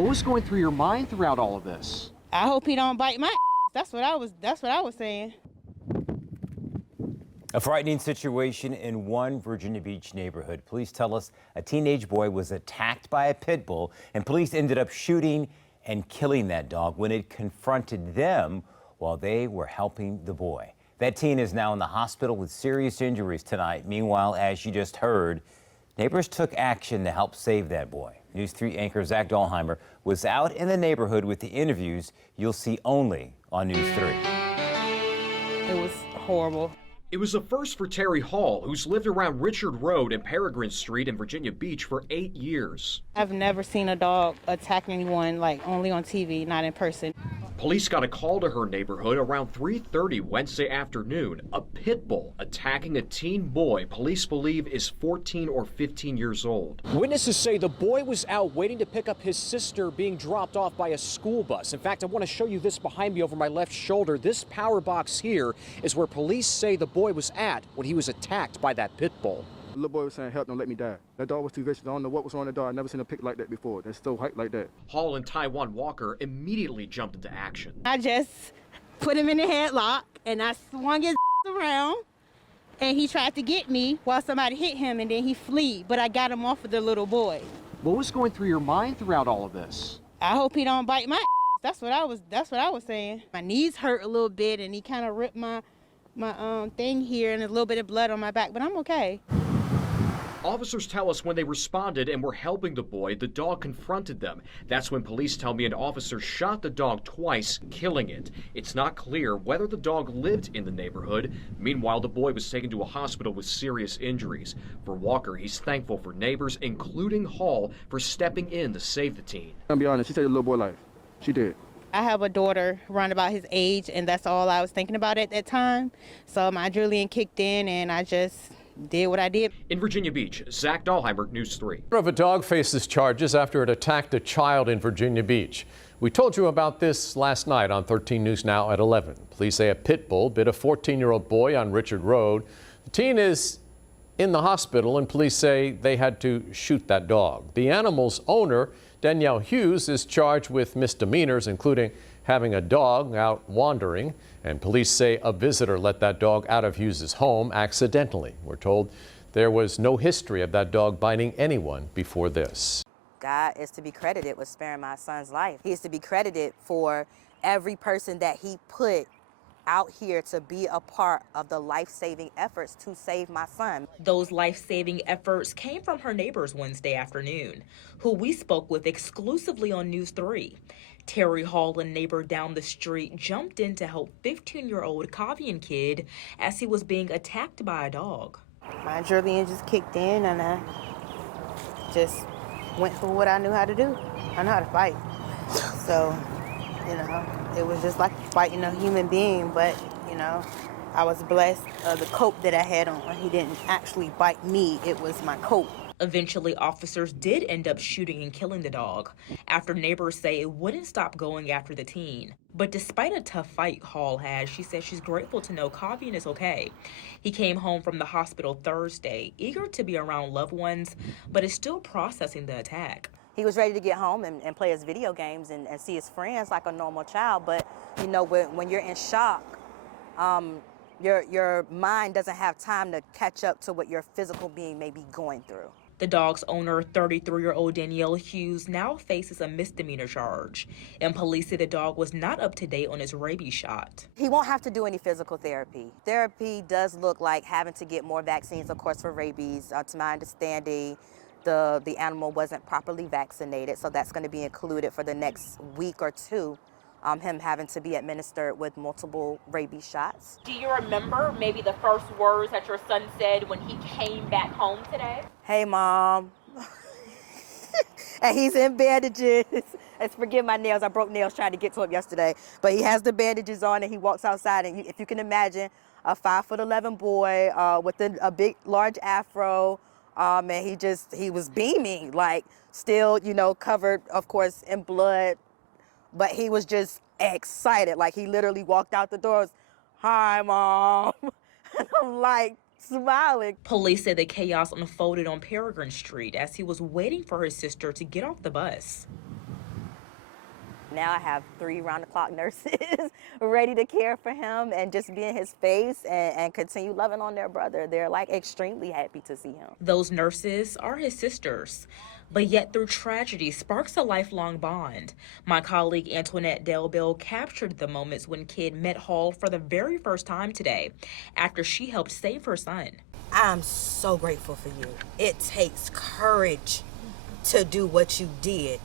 What was going through your mind throughout all of this? I hope he don't bite my That's what I was saying. A frightening situation in one Virginia Beach neighborhood. Police tell us a teenage boy was attacked by a pit bull, and police ended up shooting and killing that dog when it confronted them while they were helping the boy. That teen is now in the hospital with serious injuries tonight. Meanwhile, as you just heard, neighbors took action to help save that boy. News 3 anchor Zach Dahlheimer was out in the neighborhood with the interviews you'll see only on News 3. It was horrible. It was a first for Terry Hall, who's lived around Richard Road and Peregrine Street in Virginia Beach for 8 years. I've never seen a dog attack anyone, like only on TV, not in person. Police got a call to her neighborhood around 3:30 Wednesday afternoon. A pit bull attacking a teen boy police believe is 14 or 15 years old. Witnesses say the boy was out waiting to pick up his sister being dropped off by a school bus. In fact, I want to show you this behind me over my left shoulder. This power box here is where police say the boy was at when he was attacked by that pit bull. The little boy was saying, "Help, don't let me die." That dog was too vicious. I don't know what was on the dog. I've never seen a pick like that before. That's so hyped like that. Hall and Taiwan Walker immediately jumped into action. I just put him in the headlock and I swung his around and he tried to get me while somebody hit him and then he fled, but I got him off of the little boy. What was going through your mind throughout all of this? I hope he don't bite my That's what I was saying. My knees hurt a little bit and he kind of ripped my thing here and a little bit of blood on my back, but I'm okay. Officers tell us when they responded and were helping the boy, the dog confronted them. That's when police tell me an officer shot the dog twice, killing it. It's not clear whether the dog lived in the neighborhood. Meanwhile, the boy was taken to a hospital with serious injuries. For Walker, he's thankful for neighbors, including Hall, for stepping in to save the teen. I'll be honest, she saved a little boy life. She did. I have a daughter around about his age, and that's all I was thinking about at that time. So my adrenaline kicked in, and I just did what I did. In Virginia Beach, Zach Dahlheimer, News 3. Of a dog faces charges after it attacked a child in Virginia Beach. We told you about this last night on 13 News Now at 11. Police say a pit bull bit a 14-year-old boy on Richard Road. The teen is in the hospital, and police say they had to shoot that dog. The animal's owner, Danielle Hughes, is charged with misdemeanors, including having a dog out wandering, and police say a visitor let that dog out of Hughes's home accidentally. We're told there was no history of that dog biting anyone before this. God is to be credited with sparing my son's life. He is to be credited for every person that he put out here to be a part of the life-saving efforts to save my son. Those life-saving efforts came from her neighbors Wednesday afternoon, who we spoke with exclusively on News 3. Terry Hall, a neighbor down the street, jumped in to help 15-year-old Kavian kid as he was being attacked by a dog. My adrenaline just kicked in, and I just went for what I knew how to do. I know how to fight. So, it was just like fighting a human being, but, I was blessed. The coat that I had on, he didn't actually bite me. It was my coat. Eventually, officers did end up shooting and killing the dog after neighbors say it wouldn't stop going after the teen. But despite a tough fight Hall had, she says she's grateful to know Kavian is okay. He came home from the hospital Thursday, eager to be around loved ones, but is still processing the attack. He was ready to get home and play his video games and see his friends like a normal child, but when you're in shock, your mind doesn't have time to catch up to what your physical being may be going through. The dog's owner, 33-year-old Danielle Hughes, now faces a misdemeanor charge, and police say the dog was not up to date on his rabies shot. He won't have to do any physical therapy. Therapy does look like having to get more vaccines, of course, for rabies. To my understanding, the animal wasn't properly vaccinated, so that's going to be included for the next week or two. Him having to be administered with multiple rabies shots. Do you remember maybe the first words that your son said when he came back home today? Hey, Mom. And he's in bandages. Forgive my nails. I broke nails trying to get to him yesterday. But he has the bandages on and he walks outside. And if you can imagine, a 5'11" boy with a big, large afro. And he was beaming, like still, covered, of course, in blood. But he was just excited. Like he literally walked out the doors. Hi, Mom. And I'm like smiling. Police said the chaos unfolded on Peregrine Street as he was waiting for his sister to get off the bus. Now I have 3 round-the-clock nurses ready to care for him and just be in his face and continue loving on their brother. They're like extremely happy to see him. Those nurses are his sisters, but yet through tragedy sparks a lifelong bond. My colleague Antoinette Delbill captured the moments when Kid met Hall for the very first time today after she helped save her son. I'm so grateful for you. It takes courage to do what you did.